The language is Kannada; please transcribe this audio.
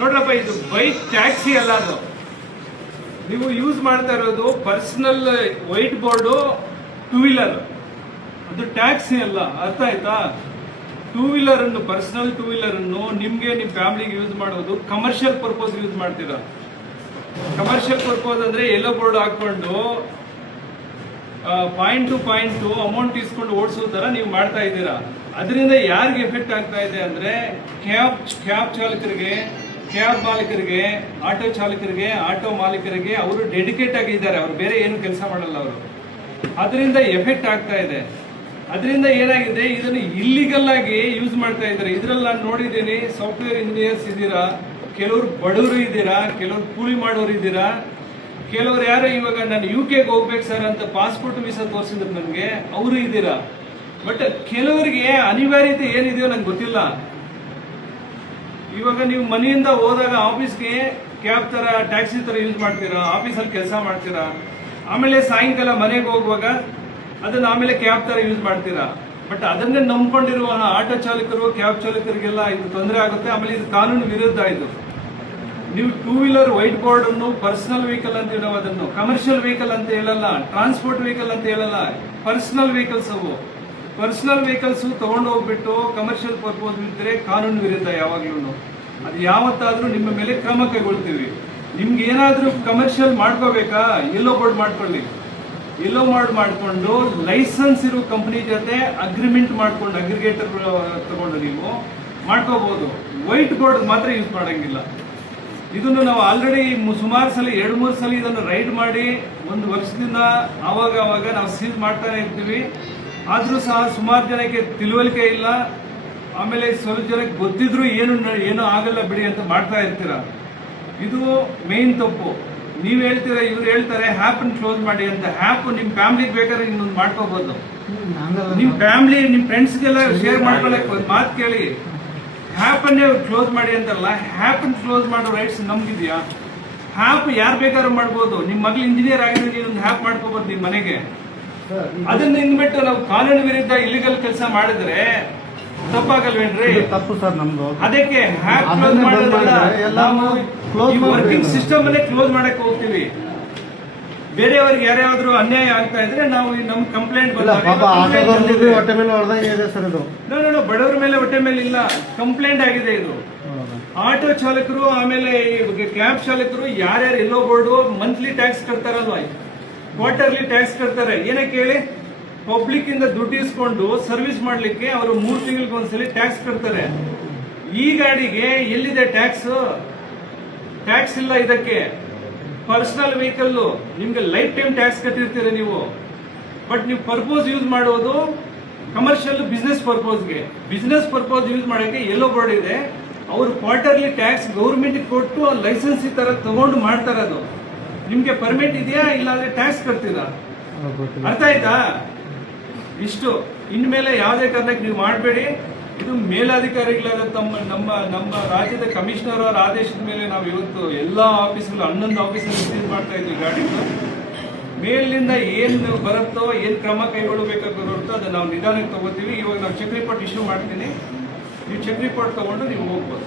ನೋಡ್ರಪ್ಪ, ಇದು ಬೈಕ್ ಟ್ಯಾಕ್ಸಿ ಅಲ್ಲ. ಅದು ನೀವು ಯೂಸ್ ಮಾಡ್ತಾ ಇರೋದು personal white board two wheeler, ಅದು ಟ್ಯಾಕ್ಸಿ ಅಲ್ಲ. ಅರ್ಥ ಆಯ್ತಾ? ಟೂ ವೀಲರ್ ಅನ್ನು, ಪರ್ಸನಲ್ ಟೂ ವೀಲರ್ ಅನ್ನು ನಿಮ್ಗೆ ನಿಮ್ ಫ್ಯಾಮಿಲಿಗೆ ಯೂಸ್ ಮಾಡೋದು ಕಮರ್ಷಿಯಲ್ ಪರ್ಪಸ್ ಯೂಸ್ ಮಾಡ್ತೀರಾ. ಕಮರ್ಷಿಯಲ್ ಪರ್ಪಸ್ ಅಂದ್ರೆ ಎಲ್ಲೋ ಬೋರ್ಡ್ ಹಾಕೊಂಡು ಪಾಯಿಂಟ್ ಟು ಪಾಯಿಂಟ್ ಅಮೌಂಟ್ ಇಸ್ಕೊಂಡು ಓಡಿಸೋ ತರ ನೀವು ಮಾಡ್ತಾ ಇದ್ದೀರಾ. ಅದರಿಂದ ಯಾರಿಗೆ ಎಫೆಕ್ಟ್ ಆಗ್ತಾ ಇದೆ ಅಂದ್ರೆ ಕ್ಯಾಬ್ ಚಾಲಕರಿಗೆ, ಕ್ಯಾಬ್ ಮಾಲೀಕರಿಗೆ, ಆಟೋ ಚಾಲಕರಿಗೆ, ಆಟೋ ಮಾಲೀಕರಿಗೆ ಅವರು ಡೆಡಿಕೇಟ್ ಆಗಿದ್ದಾರೆ. ಅವ್ರು ಬೇರೆ ಏನು ಕೆಲಸ ಮಾಡಲ್ಲ ಅವರು. ಅದರಿಂದ ಎಫೆಕ್ಟ್ ಆಗ್ತಾ ಇದೆ. ಅದರಿಂದ ಏನಾಗಿದೆ, ಇದನ್ನು ಇಲ್ಲಿಗಲ್ ಆಗಿ ಯೂಸ್ ಮಾಡ್ತಾ ಇದ್ದಾರೆ. ಇದ್ರಲ್ಲಿ ನಾನು ನೋಡಿದ್ದೀನಿ, ಸಾಫ್ಟ್ವೇರ್ ಇಂಜಿನಿಯರ್ಸ್ ಇದ್ದೀರಾ, ಕೆಲವರು ಬಡವರು ಇದ್ದೀರಾ, ಕೆಲವರು ಕೂಲಿ ಮಾಡೋರು ಇದ್ದೀರಾ, ಕೆಲವರು ಯಾರು ಇವಾಗ ನಾನು UK ಹೋಗ್ಬೇಕು ಸರ್ ಅಂತ ಪಾಸ್ಪೋರ್ಟ್ ವೀಸಾ ತೋರಿಸಿದ್ರು ನನಗೆ, ಅವರು ಇದ್ದೀರಾ. ಬಟ್ ಕೆಲವರಿಗೆ ಅನಿವಾರ್ಯತೆ ಏನಿದೆಯೋ ನಂಗೆ ಗೊತ್ತಿಲ್ಲ. ಇವಾಗ ನೀವು ಮನೆಯಿಂದ ಹೋದಾಗ ಆಫೀಸ್ಗೆ ಕ್ಯಾಬ್ ತರ, ಟ್ಯಾಕ್ಸಿ ತರ ಯೂಸ್ ಮಾಡ್ತೀರಾ, ಆಫೀಸಲ್ಲಿ ಕೆಲಸ ಮಾಡ್ತೀರಾ. ಆಮೇಲೆ ಸಾಯಂಕಾಲ ಮನೆಗೆ ಹೋಗುವಾಗ ಅದನ್ನ ಆಮೇಲೆ ಕ್ಯಾಬ್ ತರ ಯೂಸ್ ಮಾಡ್ತೀರಾ. ಬಟ್ ಅದನ್ನೇ ನಂಬ್ಕೊಂಡಿರುವ ಆಟೋ ಚಾಲಕರು, ಕ್ಯಾಬ್ ಚಾಲಕರಿಗೆಲ್ಲ ಇದು ತೊಂದರೆ ಆಗುತ್ತೆ. ಆಮೇಲೆ ಇದು ಕಾನೂನು ವಿರುದ್ಧ. ಇದು ನೀವು ಟೂ ವೀಲರ್ ವೈಟ್ ಬೋರ್ಡ್ ಅನ್ನು ಪರ್ಸನಲ್ ವೆಹಿಕಲ್ ಅಂತ ಹೇಳೋ, ಅದನ್ನು ಕಮರ್ಷಿಯಲ್ ವೆಹಿಕಲ್ ಅಂತ ಹೇಳಲ್ಲ, ಟ್ರಾನ್ಸ್ಪೋರ್ಟ್ ವೆಹಿಕಲ್ ಅಂತ ಹೇಳಲ್ಲ, ಪರ್ಸನಲ್ ವೆಹಿಕಲ್ಸ್ ಅವು. ಪರ್ಸನಲ್ ವೆಹಿಕಲ್ಸ್ ತಗೊಂಡು ಹೋಗ್ಬಿಟ್ಟು ಕಮರ್ಷಿಯಲ್ ಪರ್ಪೋಸ್ ಇದ್ರೆ ಕಾನೂನು ವಿರುದ್ಧ ಯಾವಾಗ್ಲೂ. ಅದು ಯಾವತ್ತಾದ್ರೂ ನಿಮ್ಮ ಮೇಲೆ ಕ್ರಮ ಕೈಗೊಳ್ತೀವಿ. ನಿಮ್ಗೆ ಏನಾದ್ರೂ ಕಮರ್ಷಿಯಲ್ ಮಾಡ್ಕೋಬೇಕಾ, ಎಲ್ಲೋ ಬೋರ್ಡ್ ಮಾಡ್ಕೊಳ್ಳಿ. ಎಲ್ಲೋ ಮಾಡ್ಕೊಂಡು ಲೈಸೆನ್ಸ್ ಇರೋ ಕಂಪನಿ ಜೊತೆ ಅಗ್ರಿಮೆಂಟ್ ಮಾಡ್ಕೊಂಡು, ಅಗ್ರಿಗೇಟರ್ ತಗೊಂಡು ನೀವು ಮಾಡ್ಕೋಬಹುದು. ವೈಟ್ ಬೋರ್ಡ್ ಮಾತ್ರ ಯೂಸ್ ಮಾಡಂಗಿಲ್ಲ. ಇದನ್ನು ನಾವು ಆಲ್ರೆಡಿ ಸುಮಾರು ಸಲ, 2-3 ಸಲ ಇದನ್ನು ರೈಡ್ ಮಾಡಿ 1 ವರ್ಷದಿಂದ ಆವಾಗ ನಾವು ಸೀಸ್ ಮಾಡ್ತಾನೆ ಇರ್ತೀವಿ. ಆದ್ರೂ ಸಹ ಸುಮಾರು ಜನಕ್ಕೆ ತಿಳುವಳಿಕೆ ಇಲ್ಲ. ಆಮೇಲೆ ಸ್ವಲ್ಪ ಜನಕ್ಕೆ ಗೊತ್ತಿದ್ರು ಏನು ಆಗಲ್ಲ ಬಿಡಿ ಅಂತ ಮಾಡ್ತಾ ಇರ್ತೀರ. ಇದು ಮೇನ್ ತಪ್ಪು. ನೀವ್ ಹೇಳ್ತೀರಾ, ಇವ್ರು ಹೇಳ್ತಾರೆ ಹ್ಯಾಪ್ ಕ್ಲೋಸ್ ಮಾಡಿ ಅಂತ. ಹ್ಯಾಪ್ ನಿಮ್ ಫ್ಯಾಮಿಲಿಗೆ ಬೇಕಾದ್ರೆ ಇನ್ನೊಂದು ಮಾಡ್ಕೋಬಹುದು. ನಿಮ್ ಫ್ಯಾಮಿಲಿ, ನಿಮ್ ಫ್ರೆಂಡ್ಸ್ಗೆಲ್ಲ ಶೇರ್ ಮಾಡ್ಕೊಳಕ್ ಒಂದು ಮಾತು ಕೇಳಿ. ಹ್ಯಾಪ್ ಅನ್ನೇ ಕ್ಲೋಸ್ ಮಾಡಿ ಅಂತಲ್ಲ. ಹ್ಯಾಪ್ ಕ್ಲೋಸ್ ಮಾಡೋ ರೈಟ್ಸ್ ನಮ್ಗಿದ್ಯಾ? ಹ್ಯಾಪ್ ಯಾರು ಬೇಕಾದ್ರೂ ಮಾಡ್ಬೋದು. ನಿಮ್ ಮಗಳು ಇಂಜಿನಿಯರ್ ಆಗಿದ್ರೆ ನೀನೊಂದು ಹ್ಯಾಪ್ ಮಾಡ್ಕೋಬಹುದು ನಿಮ್ ಮನೆಗೆ. ಅದನ್ನ ಇನ್ಬಿಟ್ಟು ನಾವು ಕಾನೂನು ವಿರುದ್ಧ ಇಲ್ಲಿಗಲ್ ಕೆಲಸ ಮಾಡಿದ್ರೆ ತಪ್ಪಾಗಲ್ವೇನ್ರಿ? ತಪ್ಪು ಸರ್ ನಮ್ದು. ಅದಕ್ಕೆ ಹ್ಯಾಪ್ ಕ್ಲೋಸ್ ಮಾಡೋದ್ರಲ್ಲ, ನಾವು ವರ್ಕಿಂಗ್ ಸಿಸ್ಟಮ್ ಅನ್ನೇ ಕ್ಲೋಸ್ ಮಾಡಕ್ ಹೋಗ್ತೀವಿ. ಬೇರೆಯವ್ರಿಗೆ ಯಾರ್ಯಾವ್ದು ಅನ್ಯಾಯ ಆಗ್ತಾ ಇದ್ರೆ ನಾವು ನಮ್ ಕಂಪ್ಲೇಂಟ್ ಬಡವರ ಮೇಲೆ ಹೊಟ್ಟೆ ಮೇಲೆ ಇಲ್ಲ, ಕಂಪ್ಲೇಂಟ್ ಆಗಿದೆ ಇದು. ಆಟೋ ಚಾಲಕರು, ಆಮೇಲೆ ಕ್ಯಾಬ್ ಚಾಲಕರು ಯಾರ್ಯಾರು ಎಲ್ಲೋ ಬೋರ್ಡು ಮಂತ್ಲಿ ಟ್ಯಾಕ್ಸ್ ಕಟ್ತಾರಲ್ವಾ, ಕ್ವಾರ್ಟರ್ಲಿ ಟ್ಯಾಕ್ಸ್ ಕಟ್ತಾರೆ. ಏನಕ್ಕೆ ಹೇಳಿ? ಪಬ್ಲಿಕ್ ಇಂದ ದುಡ್ಡು ಇಸ್ಕೊಂಡು ಸರ್ವಿಸ್ ಮಾಡ್ಲಿಕ್ಕೆ ಅವರು 3 ತಿಂಗಳಿಗೊಂದ್ಸಲಿ ಟ್ಯಾಕ್ಸ್ ಕಟ್ತಾರೆ. ಈ ಗಾಡಿಗೆ ಎಲ್ಲಿದೆ ಟ್ಯಾಕ್ಸ್? ಟ್ಯಾಕ್ಸ್ ಇಲ್ಲ ಇದಕ್ಕೆ. ಪರ್ಸನಲ್ ವೆಹಿಕಲ್ ನಿಮ್ಗೆ ಲೈಫ್ ಟೈಮ್ ಟ್ಯಾಕ್ಸ್ ಕಟ್ಟಿರ್ತೀರ ನೀವು. ಬಟ್ ನೀವು ಪರ್ಪೋಸ್ ಯೂಸ್ ಮಾಡೋದು ಕಮರ್ಷಿಯಲ್ ಬಿಸ್ನೆಸ್ ಪರ್ಪೋಸ್ಗೆ. ಬಿಸ್ನೆಸ್ ಪರ್ಪೋಸ್ ಯೂಸ್ ಮಾಡಕ್ಕೆ ಎಲ್ಲೋ ಬೋರ್ಡ್ ಇದೆ. ಅವರು ಕ್ವಾರ್ಟರ್ಲಿ ಟ್ಯಾಕ್ಸ್ ಗೌರ್ಮೆಂಟ್ ಕೊಟ್ಟು ಲೈಸೆನ್ಸ್ ಈ ತರ ತಗೊಂಡು ಮಾಡ್ತಾರೆ. ಅದು ನಿಮ್ಗೆ ಪರ್ಮಿಟ್ ಇದೆಯಾ, ಇಲ್ಲಾಂದ್ರೆ ಟ್ಯಾಕ್ಸ್ ಕಟ್ತೀರಾ? ಅರ್ಥ ಆಯ್ತಾ? ಇಷ್ಟು ಇನ್ಮೇಲೆ ಯಾವುದೇ ಕಾರಣಕ್ಕೆ ನೀವು ಮಾಡಬೇಡಿ. ಇದು ಮೇಲಾಧಿಕಾರಿಗಳಾದ ನಮ್ಮ ರಾಜ್ಯದ ಕಮಿಷನರ್ ಅವರ ಆದೇಶದ ಮೇಲೆ ನಾವು ಇವತ್ತು ಎಲ್ಲಾ ಆಫೀಸ್ಗಳು 11 ಆಫೀಸಲ್ಲಿ ಸೀಸ್ ಮಾಡ್ತಾ ಇದ್ವಿ ಗಾಡಿಗಳು. ಮೇಲಿನಿಂದ ಏನು ಬರುತ್ತೋ, ಏನು ಕ್ರಮ ಕೈಗೊಳ್ಳಬೇಕಾಗಿರುತ್ತೋ ಅದನ್ನ ನಾವು ನಿಧಾನಕ್ಕೆ ತಗೋತೀವಿ. ಇವಾಗ ನಾವು ಚೆಕ್ ರಿಪೋರ್ಟ್ ಇಶ್ಯೂ ಮಾಡ್ತೀನಿ. ನೀವು ಚೆಕ್ ರಿಪೋರ್ಟ್ ತಗೊಂಡು ನೀವು ಹೋಗ್ಬೋದು.